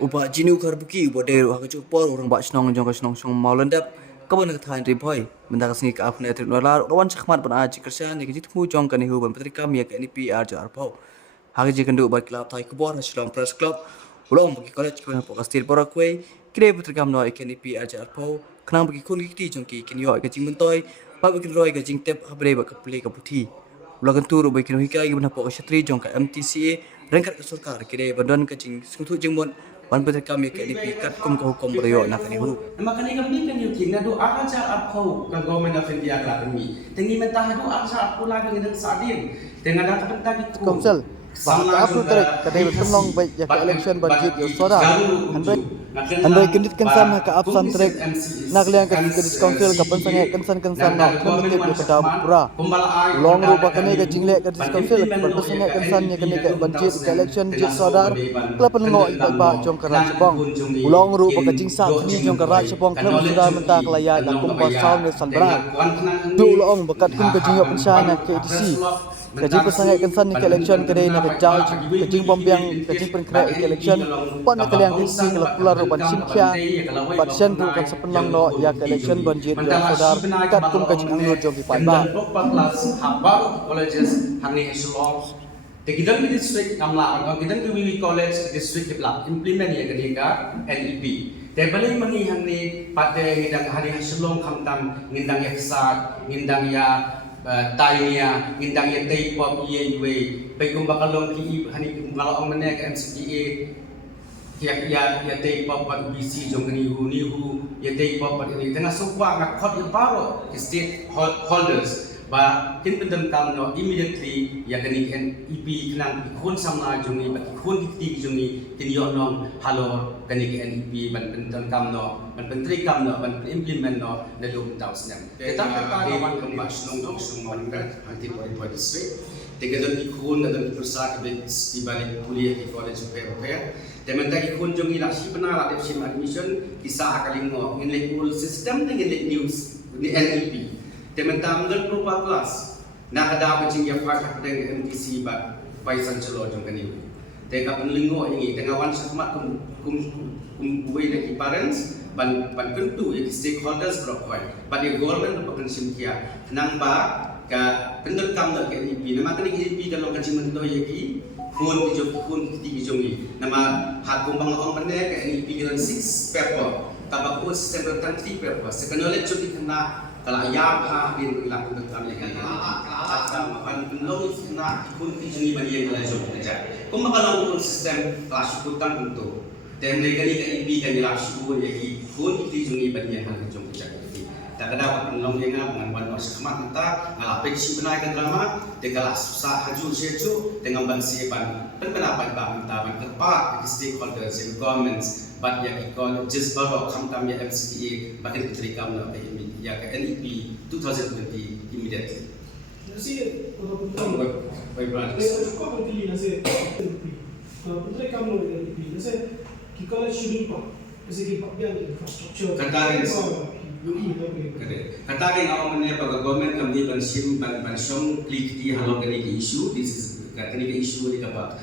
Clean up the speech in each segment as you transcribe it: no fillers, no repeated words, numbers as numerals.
Upa jinu karbuki upa deru haka cupor orang bak senong jong senong mau lendap kawan nak tahan riboy benda kasih ke afne trik dolar kawan cakmat pan aji kerjaan ni kejit mu jong kan hiu ban petrika mi ke ni PR jar pau haka je kendu bat club thai kubor hasilong press club ulong bagi college kan podcast til pora kue kire petrika no ke ni PR jar pau kenang bagi kun kiti jong ki kin yo ke jing mentoi pa bagi roi ke jing tep habre ba ke play ke puti ulang turu bagi no hikai benda pok shatri jong ke MTCA rengkat ke sarkar kire bandon ke jing skutu jing mon wan petrika mi ke ni kat kum ko hukum beriyo nak ni hu makanya kami kan yuking na do aja apa ke government of India kami tengi mentah do aja apa lagi dengan sadin dengan data pentah di Komsel Bahasa apa tarik kadai bertemlong baik ya ke election budget yo soda andai kendit kansan ha ka absan trek nak liang ka kendit council ka pensange kansan nak kemetip yo ka pura long ru bakane ka jingle ka council pensange kansan ya kene ka budget ka election budget soda klub pengo ba jong ka rajbong long ru baka jingsa ni jong ka rajbong klub sudah mentah kelaya na kumba saum ne sanbra du long bakat kun ka jingyo pensana ke edisi kajing pesangai kansan ni election kedai nak kejauh kajing bombiang kajing penkrai election pon nak kaliang kisi kalau keluar rupan sinkia patien tu kan sepenang no ya election banjir ya saudar kat kum kajing angur jogi paiba habar colleges hangni isulong Tegidang di district kamla ang gidang di college district kepla implement ya kenika NEP. Tebali mangihan ni pada ngidang hari hasilong kamtam ngindang yaksat ngindang ya tainya ngindang ya taipop yewe pegum bakalong ki hani kalau ang manek MCTA ya taipop pat BC jong ni hu ya taipop pat ini tengah supa ngakot ya paro state holders ba kin pendem kam no immediately ya kani NEP kenang ikun sama jungi ba ikun kiti jungi kin yo nong halo kani NEP ban pendem kam no ban pentri kam no ban implement no na lu taw snem kita ka no man kam ba snong dong sung man ka anti pori district tegadon ikun na dan persa ke di balik kuliah di college fair teman tadi ikun jungi la si benar ada sim admission kisah akalingo in legal system dengan news di NEP teman-teman dan berupa kelas nak ada apa cing yang fakir dengan MTC bat paisan celo jom kani teka penlingo ini tengah wan sakmat kum buai lagi parents ban kentu yang stakeholders berokoi pada government bukan simkia nang ba ka pendekam nak NEP nama kani NEP kalau kacing mento yaki kun ti jongi nama hakum bang ong bende ka NEP gilan 6 paper tabak sistem tentang 3 paper sekenole cuti kena kalau ayam ha din ilang tentang yang ini atau pan belum nak pun ini bagi yang lain kerja kau makan sistem kelas hutan untuk dan mereka ni kan ibi kan langsung jadi pun itu jungi bagi yang lain kerja tak ada penolong yang dengan wan sekemat kita ngalapik si benar ke drama dengan susah haju seju dengan bansi ban pendapat bang kita ban kepak stakeholders and governments but yang ikon just baru kam ya MCTA bagi keterikam nak ya ke NEP 2020 immediately. Nasi kalau baik. Saya cukup berpilih nasi NEP. Kalau putri kamu NEP, nasi kita schedule pak, nasi kita biar infrastruktur. Katakan awak mana pada government kami bansim bansong klik di halau kini isu, this is kini isu ni kapal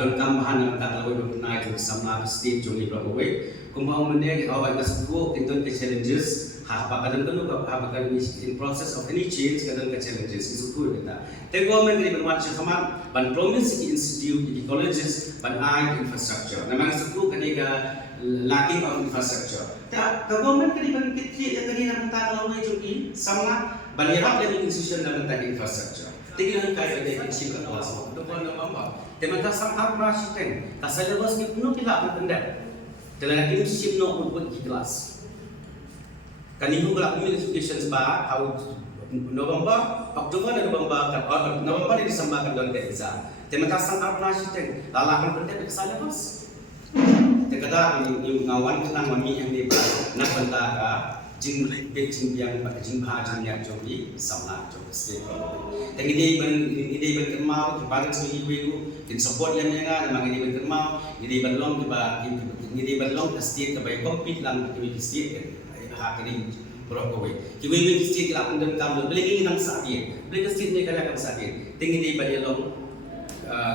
don tambahan yang tak lalu berkenaan dengan sama state jomli berapa way. Kumpul mana awak nak sebut itu challenges. Kadang kadang in process of any change kadang challenges itu pun kita. Tapi government ini bermacam macam ban promise di institute di colleges ban infrastructure. Namanya sebut ketika lacking of infrastructure. Tak government ini ban kecil yang tadi nak minta kalau mai joki sama ban irap learning institution dalam tadi infrastructure. Tapi yang kaya dari institusi kelas itu pun nampak. Tapi tak sangat berasisten. Tak saja bos ni penuh tidak berpendak. Dalam institusi no pun di kelas. Kanihu kalau communication sebab November, Oktober dan November ini disambakan dalam exam. Tema tasang arnasiten, lalakan penting kesalahan bos. Tekada ini ngawan kenang mami yang di nak bentaka jing yang pada jing yang jogi sama jogi state. Tapi ini berkemau di bagian sebagai di support yang memang ini berkemau, ini berlong ke state kebaik komplit lang ke state. Hakini berapa way? Kita ini state lah pendem kamu, beli ini nang sakit, beli state ni kalau akan sakit, tinggi ni bagi long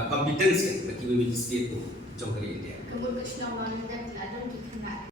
competence kita ini state tu, jom kali ini. which no longer that I don't